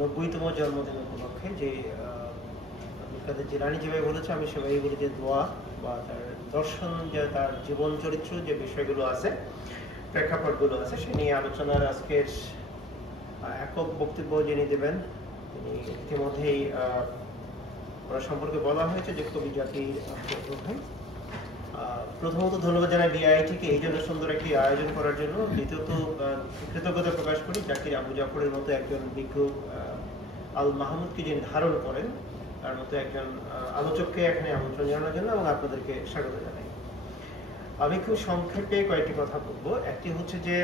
নব্বইতম জন্মদিন উপলক্ষে যে আব্দুল কাদের জিলানি যেভাবে বলেছে, আমি সেভাবেই বলি যে দোয়া বা তার দর্শন, যে তার জীবন চরিত্র, যে বিষয়গুলো আছে, প্রেক্ষাপটগুলো আছে, সে নিয়ে আলোচনার আজকের একক বক্তব্য যিনি দেবেন, তিনি ইতিমধ্যেই ওনার সম্পর্কে বলা হয়েছে যে কবি জাতির প্রথমত ধন্যবাদ জানাই ডিআইটিকে এই জন্য সুন্দর একটি আয়োজন করার জন্য। দ্বিতীয়ত কৃতজ্ঞতা প্রকাশ করি জাকির আবু জাফরের মতো একজন বিজ্ঞ আল মাহমুদকে যিনি ধারণ করেন, তার মতো একজন আলোচককে এখানে আমন্ত্রণ জানানোর জন্য এবং আপনাদেরকে স্বাগত জানাই। আমি খুব সংক্ষেপে কয়েকটি কথা বলব। একটি হচ্ছে যে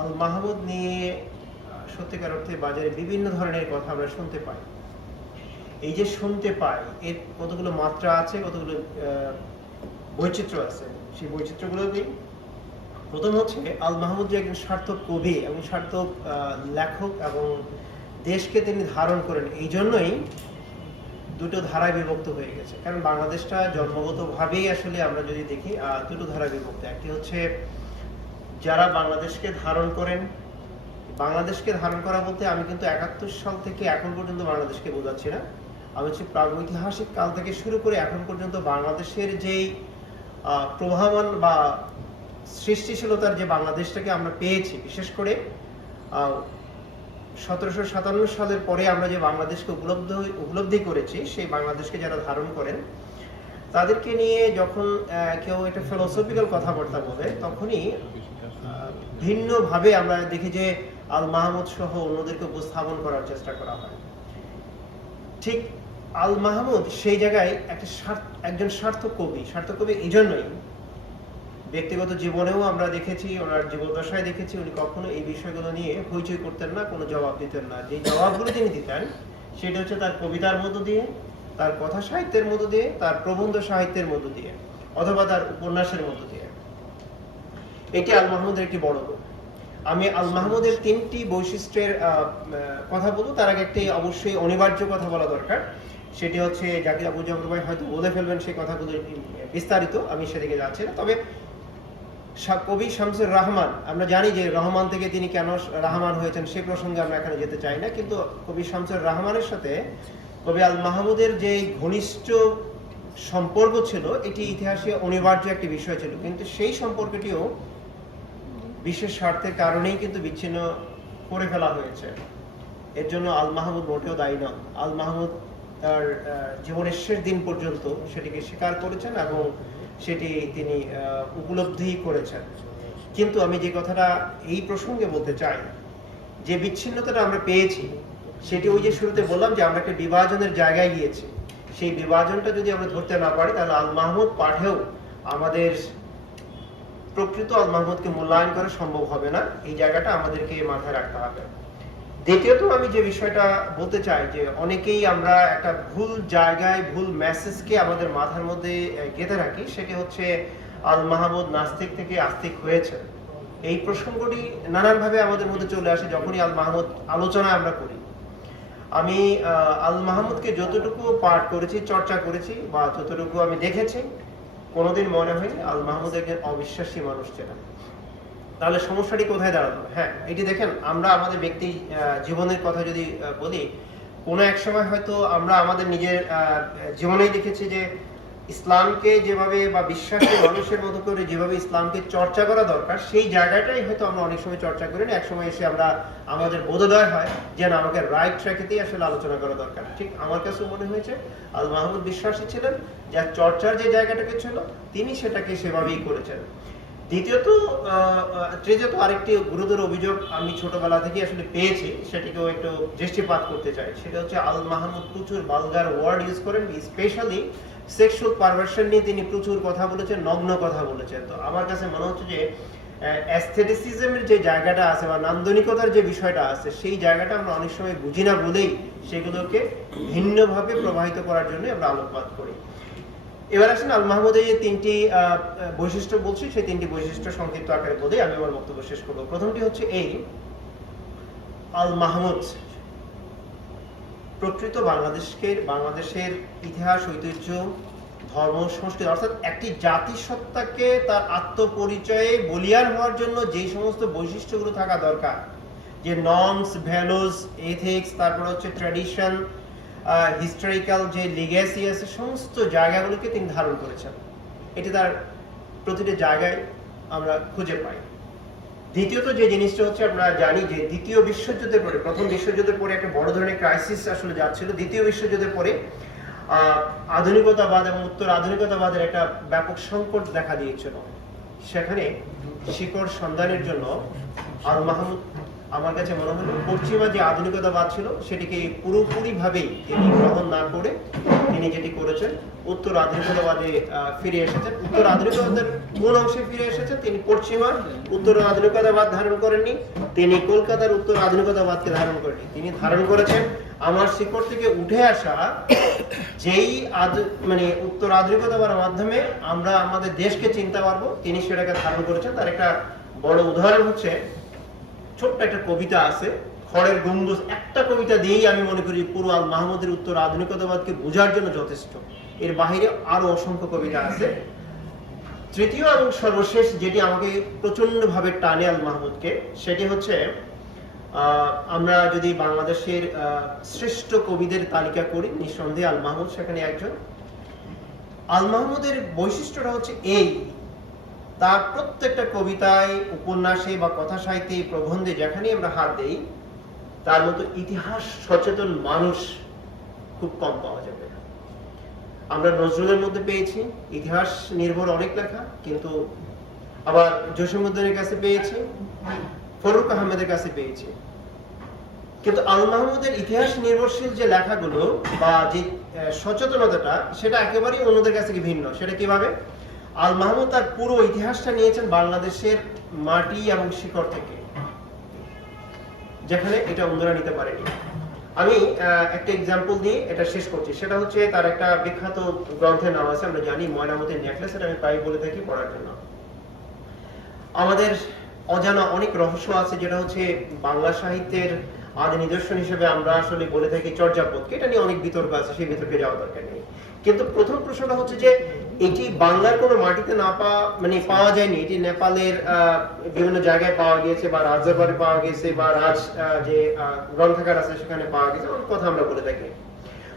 আল মাহমুদ নিয়ে সত্যিকার অর্থে বাজারে বিভিন্ন ধরনের কথা আমরা শুনতে পাই। এই যে শুনতে পাই, এর কতগুলো মাত্রা আছে, কতগুলো বৈচিত্র্য আছে? সেই বৈচিত্র্যগুলো কি? প্রথম হচ্ছে আল মাহমুদ যে একজন সার্থক কবি এবং সার্থক লেখক এবং দেশকে তিনি ধারণ করেন। এই জন্যই দুটো ধারায় বিভক্ত হয়ে গেছে। কারণ বাংলাদেশটা জন্মগতভাবেই আসলে আমরা যদি দেখি দুটো ধারায় বিভক্ত। একটি হচ্ছে, যারা বাংলাদেশকে ধারণ করেন, বাংলাদেশকে ধারণ করা বলতে আমি কিন্তু একাত্তর সাল থেকে এখন পর্যন্ত বাংলাদেশকে বোঝাচ্ছি না। আমি হচ্ছে প্রাগৈতিহাসিক কাল থেকে শুরু করে এখন পর্যন্ত বাংলাদেশের যেই প্রভাবান বা সৃষ্টিশীলতার যে বাংলাদেশটাকে আমরা পেয়েছি, বিশেষ করে সতেরোশো সাতান্ন সালের পরে আমরা যে বাংলাদেশকে উপলব্ধ উপলব্ধি করেছি, সেই বাংলাদেশকে যারা ধারণ করেন, তাদেরকে নিয়ে যখন কেউ একটা ফিলোসফিক্যাল কথাবার্তা বলে, তখনই ভিন্নভাবে আমরা দেখি যে আল মাহমুদ সহ অন্যদেরকে উপস্থাপন করার চেষ্টা করা হয়। ঠিক আল মাহমুদ সেই জায়গায় একটা স্বার্থ- একজন সার্থক কবি সার্থক কবি এই জন্যই ব্যক্তিগত জীবনেও আমরা দেখেছি, ওনার জীবদ্দশায় দেখেছি, উনি কখনো এই বিষয়গুলো নিয়ে হইচই করতেন না, কোনো জবাব দিতেন না। যে জবাবগুলো তিনি দিতেন, সেটা হচ্ছে তার কবিতার মধ্য দিয়ে, তার কথা সাহিত্যের মধ্য দিয়ে, তার প্রবন্ধ সাহিত্যের মধ্য দিয়ে, অথবা তার উপন্যাসের মধ্য দিয়ে। এটি আল মাহমুদের একটি বড় গুণ আমি আল মাহমুদের তিনটি বৈশিষ্ট্যের কথা বলব। তার আগে একটি অবশ্যই অনিবার্য কথা বলা দরকার। সেটি হচ্ছে জাকির আবু জাফর ভাই হয়তো বলে ফেলবেন সেই কথাগুলো বিস্তারিত। আমি সেদিকে যাচ্ছি না। তবে কবি শামসুর রহমান, আমরা জানি যে রহমান থেকে তিনি কেন রহমান হয়েছেন সেই প্রসঙ্গে আমরা এখানে যেতে চাই না, কিন্তু কবি শামসুর রহমানের সাথে কবি আল মাহমুদের যে ঘনিষ্ঠ সম্পর্ক ছিল, এটি ইতিহাসে অনিবার্য একটি বিষয় ছিল। কিন্তু সেই সম্পর্কটিও বিশেষ স্বার্থের কারণেই কিন্তু বিচ্ছিন্ন করে ফেলা হয়েছে। এর জন্য আল মাহমুদ মোটেও দায়ী নন। আল মাহমুদ তার জীবনের শেষ দিন পর্যন্ত সেটিকে স্বীকার করেছেন এবং সেটি তিনি উপলব্ধি করেছেন। কিন্তু আমি যে কথাটা এই প্রসঙ্গে বলতে চাই, যে বিচ্ছিন্নতাটা আমরা পেয়েছি, সেটি ওই যে শুরুতে বললাম যে আমরা একটা বিভাজনের জায়গায় গিয়েছি। সেই বিভাজনটা যদি আমরা ধরতে না পারি, তাহলে আল মাহমুদ পাঠেও আমাদের প্রকৃত আল মাহমুদকে মূল্যায়ন করা সম্ভব হবে না। এই জায়গাটা আমাদেরকে মাথায় রাখতে হবে। দ্বিতীয়ত আমি যে বিষয়টা বলতে চাই যে অনেকেই আমরা একটা ভুল জায়গায় ভুল মেসেজকে আমাদের মাথার মধ্যে গেঁথে রাখি, সেটি হচ্ছে আল মাহমুদ নাস্তিক থেকে আস্তিক হয়েছে এই প্রসঙ্গটি নানানভাবে আমাদের মধ্যে চলে আসে যখনই আল মাহমুদ আলোচনা আমরা করি। আমি আল মাহমুদকে যতটুকু পাঠ করেছি, চর্চা করেছি, বা যতটুকু আমি দেখেছি, কোনোদিন মনে হয়নি আল মাহমুদ একজন অবিশ্বাসী মানুষ ছিলেন তাহলে সমস্যাটি কোথায় দাঁড়াল? হ্যাঁ এটি দেখেন, আমরা আমাদের ব্যক্তি জীবনের কথা যদি বলি, কোনো এক সময় হয়তো আমরা আমাদের নিজের জীবনেই দেখেছি যে ইসলামকে যেভাবে বা বিশ্বাসী মানুষের মতো করে যেভাবে ইসলামকে চর্চা করা দরকার, সেই জায়গাটাই হয়তো আমরা অনেক সময় চর্চা করি না এক সময় এসে আমরা আমাদের বোধোদয় হয় যে না, আমাকে রাইট ট্র্যাকেতেই আসলে আলোচনা করা দরকার। ঠিক আমার কাছে মনে হয়েছে আল মাহমুদ বিশ্বাসী ছিলেন, যার চর্চার যে জায়গাটাকে ছিল, তিনি সেটাকে সেভাবেই করেছেন। দ্বিতীয়ত তৃতীয়ত আরেকটি গুরুতর অভিযোগ আমি ছোটবেলা থেকে আসলে পেয়েছি, সেটিকেও একটু দৃষ্টিপাত করতে চাই। সেটা হচ্ছে আল মাহমুদ প্রচুর বালগার ওয়ার্ড ইউজ করেন, স্পেশালি সেক্সুয়াল পারভার্সন নিয়ে তিনি প্রচুর কথা বলেছেন, নগ্ন কথা বলেছেন। তো আমার কাছে মনে হচ্ছে যে অ্যাস্থেটিসিজমের যে জায়গাটা আছে বা নান্দনিকতার যে বিষয়টা আছে, সেই জায়গাটা আমরা অনেক সময় বুঝি না বলেই সেগুলোকে ভিন্নভাবে প্রবাহিত করার জন্য আমরা আলোকপাত করি। এবার আসেন আল মাহমুদের যে তিনটি বৈশিষ্ট্য বলছি, সেই তিনটি বৈশিষ্ট্য সংক্ষিপ্ত আকারে বলেই আমি আমার বক্তব্য শেষ করব। প্রথমটি হচ্ছে এই, আল মাহমুদ প্রকৃত বাংলাদেশকে, বাংলাদেশের ইতিহাস, ঐতিহ্য, ধর্ম, সংস্কৃতি, অর্থাৎ একটি জাতিসত্তাকে তার আত্মপরিচয়ে বলিয়ান হওয়ার জন্য যেই সমস্ত বৈশিষ্ট্যগুলো থাকা দরকার, যে নর্মস ভ্যালুস এথিক্স তারপর হচ্ছে ট্র্যাডিশন হিস্টোরিক্যাল যে লিগেসি আছে, সমস্ত জায়গাগুলোকে তিনি ধারণ করেছেন। এটি তার প্রতিটি জায়গায় আমরা খুঁজে পাই। দ্বিতীয়ত যে জিনিসটা হচ্ছে, আমরা জানি যে দ্বিতীয় বিশ্বযুদ্ধের পরে, প্রথম বিশ্বযুদ্ধের পরে একটা বড় ধরনের ক্রাইসিস আসলে যাচ্ছিল। দ্বিতীয় বিশ্বযুদ্ধের পরে আধুনিকতাবাদ এবং উত্তর আধুনিকতাবাদের একটা ব্যাপক সংকট দেখা দিয়েছিল। সেখানে শিকড় সন্ধানের জন্য আল মাহমুদ আমার কাছে মনে হলো পশ্চিমা যে আধুনিকতাবাদ ছিল, সেটিকে পুরোপুরি ভাবেই তিনি গ্রহণ না করে তিনি যেটি করেছেন, উত্তর আধুনিকতাবাদে ফিরে এসেছেন। উত্তর আধুনিকতাবাদের কোন অংশে ফিরে এসেছেন তিনি পশ্চিমা, উত্তর আধুনিকতাবাদ ধারণ করেননি, তিনি কলকাতার উত্তর আধুনিকতাবাদকে ধারণ করেননি। তিনি ধারণ করেছেন আমার শিকড় থেকে উঠে আসা যেই মানে উত্তর আধুনিকতার মাধ্যমে আমরা আমাদের দেশকে চিনতে পারব, তিনি সেটাকে ধারণ করেছেন। তার একটা বড় উদাহরণ হচ্ছে ছোট্ট একটা কবিতা আছে, খড়ের গম্বুজ। একটা কবিতা দিয়েই আমি মনে করি পুরো আল মাহমুদের উত্তর আধুনিকতাবাদকে বোঝার জন্য যথেষ্ট। এর বাইরে আরও অসংখ্য কবিতা আছে। তৃতীয় এবং সর্বশেষ যেটি আমাকে প্রচণ্ড ভাবে টানে আল মাহমুদকে, সেটি হচ্ছে আমরা যদি বাংলাদেশের শ্রেষ্ঠ কবিদের তালিকা করি, নিঃসন্দেহে আল মাহমুদ সেখানে একজন। আল মাহমুদের বৈশিষ্ট্যটা হচ্ছে এই তার প্রত্যেকটা কবিতায়, উপন্যাসে বা কথা সাহিত্যে প্রবন্ধে যেখানেই আমরা হাত দেই, তার মতো ইতিহাস সচেতন মানুষ খুব কম পাওয়া যাবে। আমরা নজরুলের মধ্যে পেয়েছি, ইতিহাস নির্ভর অনেক লেখা, কিন্তু আবার জসীমুদ্দিনের কাছে পেয়েছি, ফরুক আহমেদের কাছে পেয়েছি। কিন্তু আল মাহমুদের ইতিহাস নির্ভরশীল যে লেখাগুলো বা যে সচেতনতাটা, সেটা একেবারেই অন্যদের কাছে ভিন্ন। সেটা কীভাবে? আল মাহমুদ তার পুরো ইতিহাসটা নিয়েছেন বাংলাদেশের মাটি এবং শিকড় থেকে, যেখানে এটা অন্যরা নিতে পারেনি। আমি একটা এক্সাম্পল দিয়ে এটা শেষ করছি। সেটা হচ্ছে তার একটা বিখ্যাত গ্রন্থের নাম আছে, আমরা জানি ময়নামতির নেকলেস এটা আমি প্রায় বলে থাকি পড়ার জন্য। আমাদের অজানা অনেক রহস্য আছে, যেটা হচ্ছে বাংলা সাহিত্যের আদি নিদর্শন হিসেবে আমরা আসলে বলে থাকি চর্যাপদকে এটা নিয়ে অনেক বিতর্ক আছে, সেই বিতর্কে যাওয়া দরকার নেই। কিন্তু প্রথম প্রশ্নটা হচ্ছে যে এটি বাংলার কোনো মাটিতে না পাওয়া মানে পাওয়া যায়নি। এটি নেপালের বিভিন্ন জায়গায় পাওয়া গিয়েছে বা রাজদরবারে পাওয়া গেছে বা রাজ যে গ্রন্থাগার আছে সেখানে পাওয়া গেছে অনেক কথা আমরা বলে থাকি।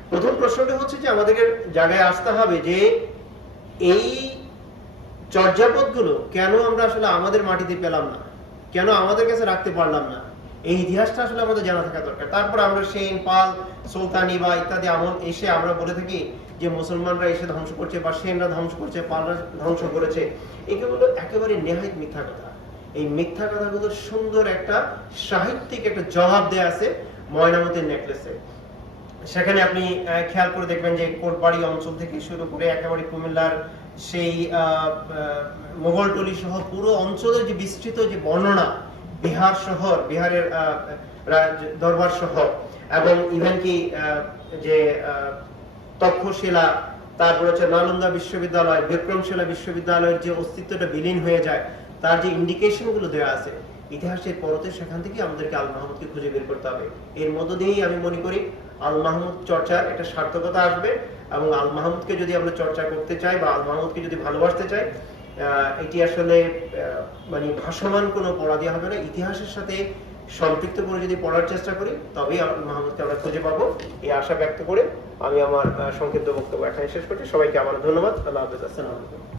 প্রথম প্রশ্নটা হচ্ছে যে আমাদেরকে জায়গায় আসতে হবে যে এই চর্যাপদগুলো কেন আমরা আসলে আমাদের মাটিতে পেলাম না? কেন আমাদের কাছে রাখতে পারলাম না? এই ইতিহাসটা আসলে আমাদের জানা থাকা দরকার। তারপর আমরা সেন, পাল, সুলতানি বা ইত্যাদি আমল এসে আমরা বলে থাকি যে মুসলমানরা এসে ধ্বংস করছে বা সেনরা ধ্বংস করছে, পালরা ধ্বংস করেছে। এগুলো একেবারে নেহাই মিথ্যা কথা। এই মিথ্যা কথাগুলোর সুন্দর একটা সাহিত্যিক একটা জবাব দেয়া আছে ময়নামতির নেকলেসে। সেখানে আপনি খেয়াল করে দেখবেন যে কোটবাড়ি অঞ্চল থেকে শুরু করে একেবারে কুমিল্লার সেই মোগলটলি সহ পুরো অঞ্চলের যে বিস্তৃত যে বর্ণনা বিহার শহর, বিহারের রাজ- দরবার শহর এবং ইভেন কি যে তক্ষশিলা, তারপর হচ্ছে নালন্দা বিশ্ববিদ্যালয়, বিক্রমশিলা বিশ্ববিদ্যালয়ের যে অস্তিত্বটা বিলীন হয়ে যায়, তার যে ইন্ডিকেশনগুলো দেওয়া আছে, ইতিহাসের পরতে সেখান থেকে আমাদেরকে আল মাহমুদকে খুঁজে বের করতে হবে। এর মধ্য দিয়েই আমি মনে করি আল মাহমুদ চর্চার একটা সার্থকতা আসবে এবং আল মাহমুদকে যদি আমরা চর্চা করতে চাই বা আল মাহমুদকে যদি ভালোবাসতে চাই এটি আসলে মানে ভাসমান কোনো পড়া দেওয়া হবে না। ইতিহাসের সাথে সম্পৃক্ত করে যদি পড়ার চেষ্টা করি, তবেই মাহমুদকে আমরা খুঁজে পাবো। এই আশা ব্যক্ত করে আমি আমার সংক্ষিপ্ত বক্তব্য এখানে শেষ করছি। সবাইকে আমার ধন্যবাদ। আল্লাহ হাফেজ। আসসালামু আলাইকুম।